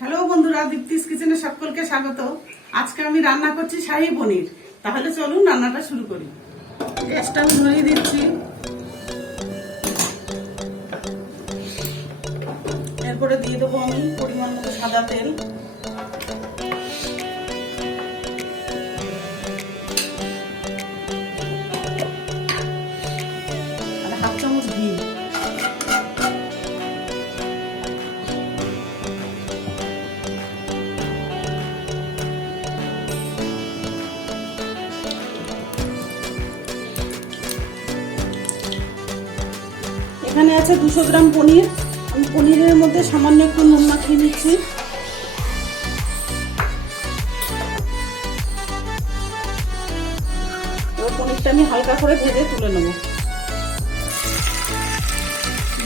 Hello বন্ধুরা, দীপ্তিস কিচেনে সকলকে স্বাগত। আজকে আমি রান্না করছি শাহী পনির। তাহলে চলুন রান্নাটা শুরু করি। গ্যাসটা আমি ধরিয়ে দিচ্ছি। এরপরে দিয়ে দেবো আমি পরিমাণ মতো সাদা তেল, আর হাফ চামচ ঘি। এখানে আছে 200 গ্রাম পনির। আমি পনিরের মধ্যে সামান্য একটু নুন মাখিয়ে নিচ্ছি। এবার পনিরটা আমি হালকা করে ভেজে তুলে নেব।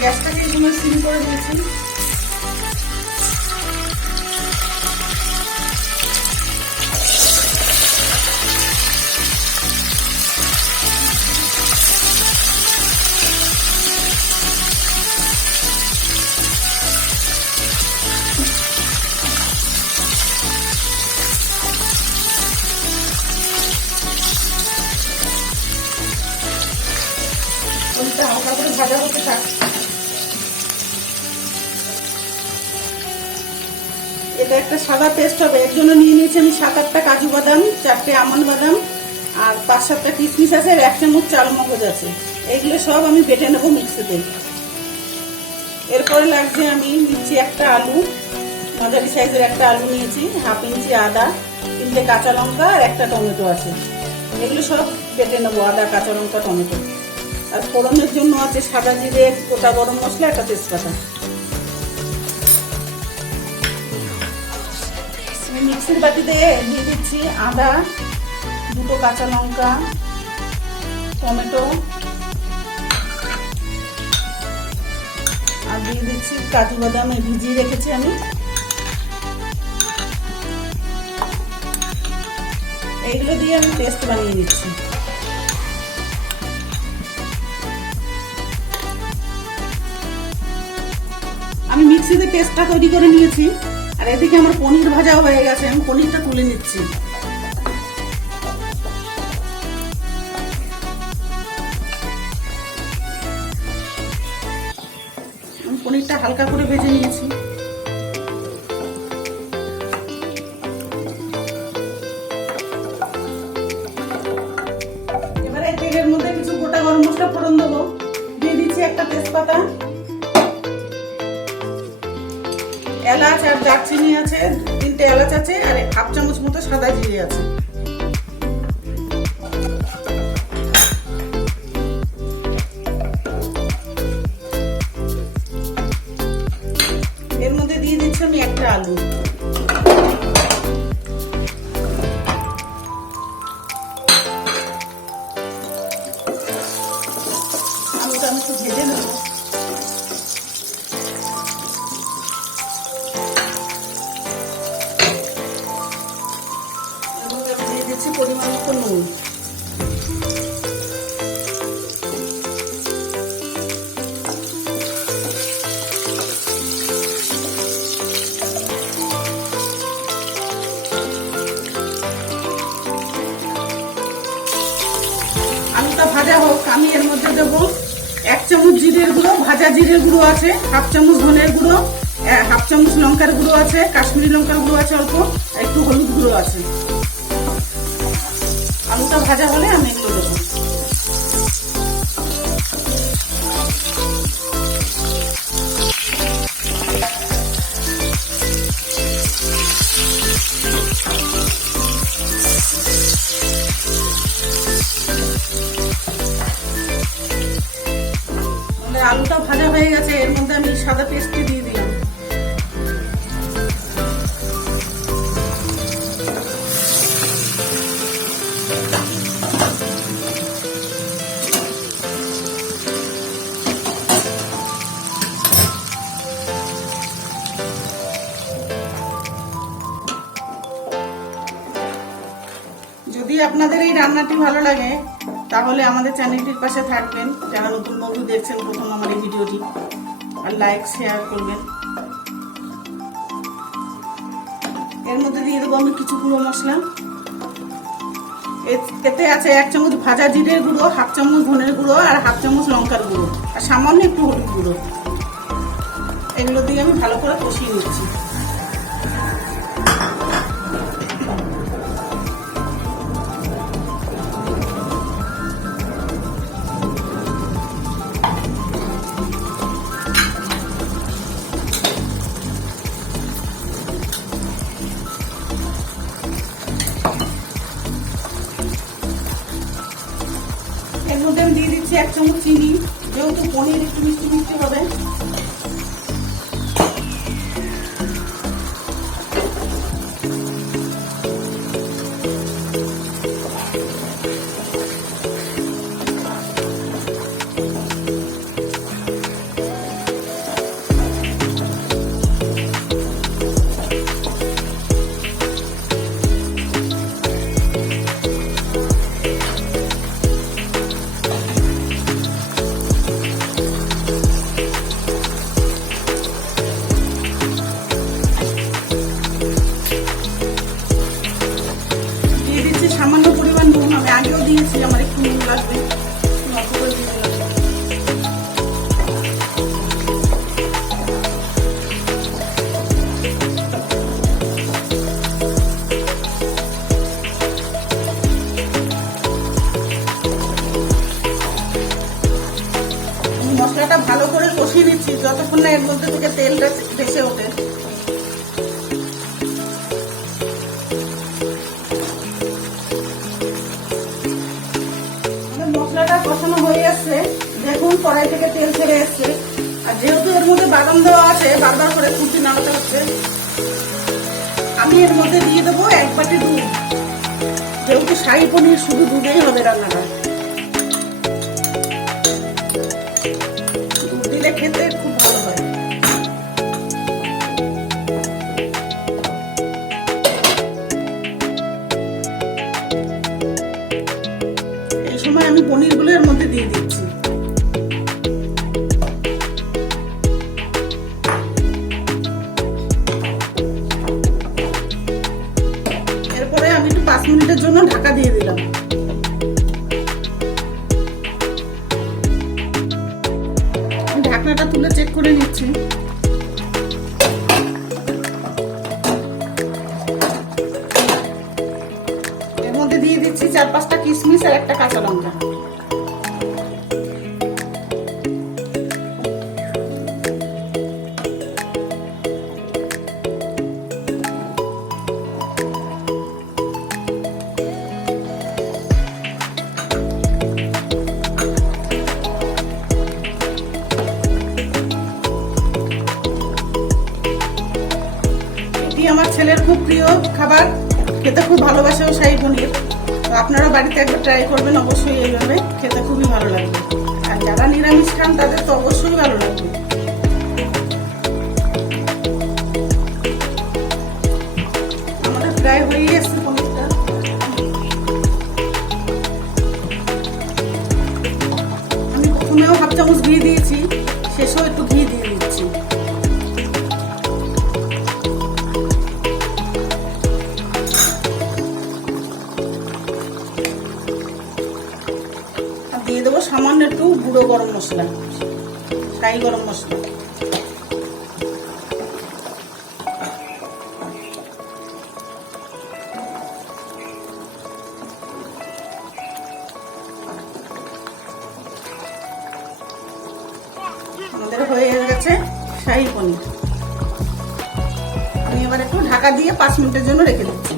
গ্যাসটাকে একটু সিম করে দিয়েছি। হালকা করে ভাজা হতে থাক। এটা একটা সাদা পেস্ট হবে। এর জন্য নিয়ে নিয়েছি আমি 7-8টা কাজু বাদাম, 4টে আমন্ড বাদাম, আর 5-7টা কিশমিশ আছে, আর 1 চামচ চাল মগজ আছে। এইগুলো সব আমি বেটে নেবো মিক্সিতে। এরপরে লাগছে আমি নিচ্ছি একটা আলু, মাঝারি সাইজের একটা আলু নিয়েছি, হাফ ইঞ্চি আদা, 3টে কাঁচা লঙ্কা আর একটা টমেটো আছে। এগুলো সব বেটে নেবো, আদা, কাঁচা লঙ্কা, টমেটো। আর ফোড়নের জন্য আছে সাদা জিরে, গোটা গরম মশলা, একটা তেজপাতা। মিক্সির বাটিতে দিয়ে দিচ্ছি আদা, 2টো কাঁচা লঙ্কা, টমেটো, আর দিয়ে দিচ্ছি কাজু বাদাম ভিজিয়ে রেখেছি আমি। এইগুলো দিয়ে আমি পেস্ট বানিয়ে নিচ্ছি। আমি মিক্সিতে পেস্টটা তৈরি করে নিয়েছি, আর এদিকে আমার পনির ভাজা হয়ে গেছে। আমি পনিরটা তুলে নিচ্ছি। আমি পনিরটা হালকা করে ভেজে নিয়েছি। এবারে তেলের মধ্যে কিছু গোটা গরম মশলা ফোড়ন দেবো। দিয়ে দিচ্ছি একটা তেজপাতা, এলাচ আর দারচিনি আছে, 3টে এলাচ আছে, আর হাফ চামচ মতো সাদা জিরে আছে। এর মধ্যে দিয়ে দিচ্ছি আমি একটা আলু। আলুটা আমি একটু ভেজে নেব। পরিমাণ মতো নুন। আলুটা ভাজা হোক, আমি এর মধ্যে দেবো 1 চামচ জিরের গুঁড়ো, ভাজা জিরের গুঁড়ো আছে, হাফ চামচ ধনের গুঁড়ো, হাফ চামচ লঙ্কার গুঁড়ো আছে, কাশ্মীরি লঙ্কার গুঁড়ো আছে অল্প, একটু হলুদ গুঁড়ো আছে। আলুটা ভাজা হলে আমি এগুলো দেবো। আলুটা ভাজা হয়ে গেছে, এর মধ্যে আমি সাদা পেস্টটি দিয়ে দিলাম। যদি আপনাদের এই রান্নাটি ভালো লাগে তাহলে আমাদের চ্যানেলটির পাশে থাকবেন। যারা নতুন বন্ধু দেখছেন প্রথম আমার এই ভিডিওটি, আর লাইক শেয়ার করবেন। এর মধ্যে দিয়ে দেবো আমি কিছু গুঁড়ো মশলা। এতে আছে 1 চামচ ভাজা জিরের গুঁড়ো, 1/2 চামচ ধনের গুঁড়ো আর 1/2 চামচ লঙ্কার গুঁড়ো আর সামান্য একটু হলুদ গুঁড়ো। এগুলো দিয়ে আমি ভালো করে কষিয়ে নিচ্ছি। এর মধ্যে আমি দিয়ে দিচ্ছি 1 চামচ চিনি, যেহেতু পনির একটু মিষ্টি মিষ্টি হবে। সামান্য পরিমাণ নুন, আমি আগেও দিয়েছি, আমার একটু নুন লাগবে। মশলাটা ভালো করে কষিয়ে নিচ্ছি যতক্ষণ না এর মধ্যে থেকে তেলটা ভেসে ওঠে। মশলাটা কষানো হয়ে আসছে, দেখুন কড়াই থেকে তেল ছেড়ে এসছে। আর যেহেতু এর মধ্যে বাদাম দেওয়া আছে, বারবার করে খুঁটি নাড়াতে হচ্ছে। আমি এর মধ্যে দিয়ে দেবো 1 বাটি দুধ, যেহেতু শাহী পনির শুধু দুধেই হবে রান্নাটা। দুধ দিলে খেতে খুব ভালো হয়। আমি পনিরগুলো এর মধ্যে দিয়ে দিচ্ছি। এরপরে আমি একটু 5 মিনিটের জন্য ঢাকা দিয়ে দিলাম। ঢাকনাটা তুলে চেক করে নিচ্ছি। এর মধ্যে দিয়ে দিচ্ছি 4-5টা কিশমিশ আর একটা কাঁচা লঙ্কা। আমার ছেলের খুব প্রিয় খাবার, খেতে খুব ভালোবাসে ও শাহী পনির। তো আপনারা বাড়িতে একবার ট্রাই করবেন অবশ্যই, এইভাবে খেতে খুবই ভালো লাগবে। আর যারা নিরামিষ খান তাদের তো অবশ্যই ভালো লাগবে। আমাদের প্রায় হয়ে এসছে পনিরটা। আমি প্রথমেও 1/2 চামচ ঘি দিয়েছি, শেষেও একটু ঘি দিয়ে দিচ্ছি। দিয়ে দেবো সামান্য একটু গুঁড়ো গরম মশলা, শাহী গরম মশলা। আমাদের হয়ে গেছে শাহী পনির। আমি এবার একটু ঢাকা দিয়ে 5 মিনিটের জন্য রেখে দিচ্ছি।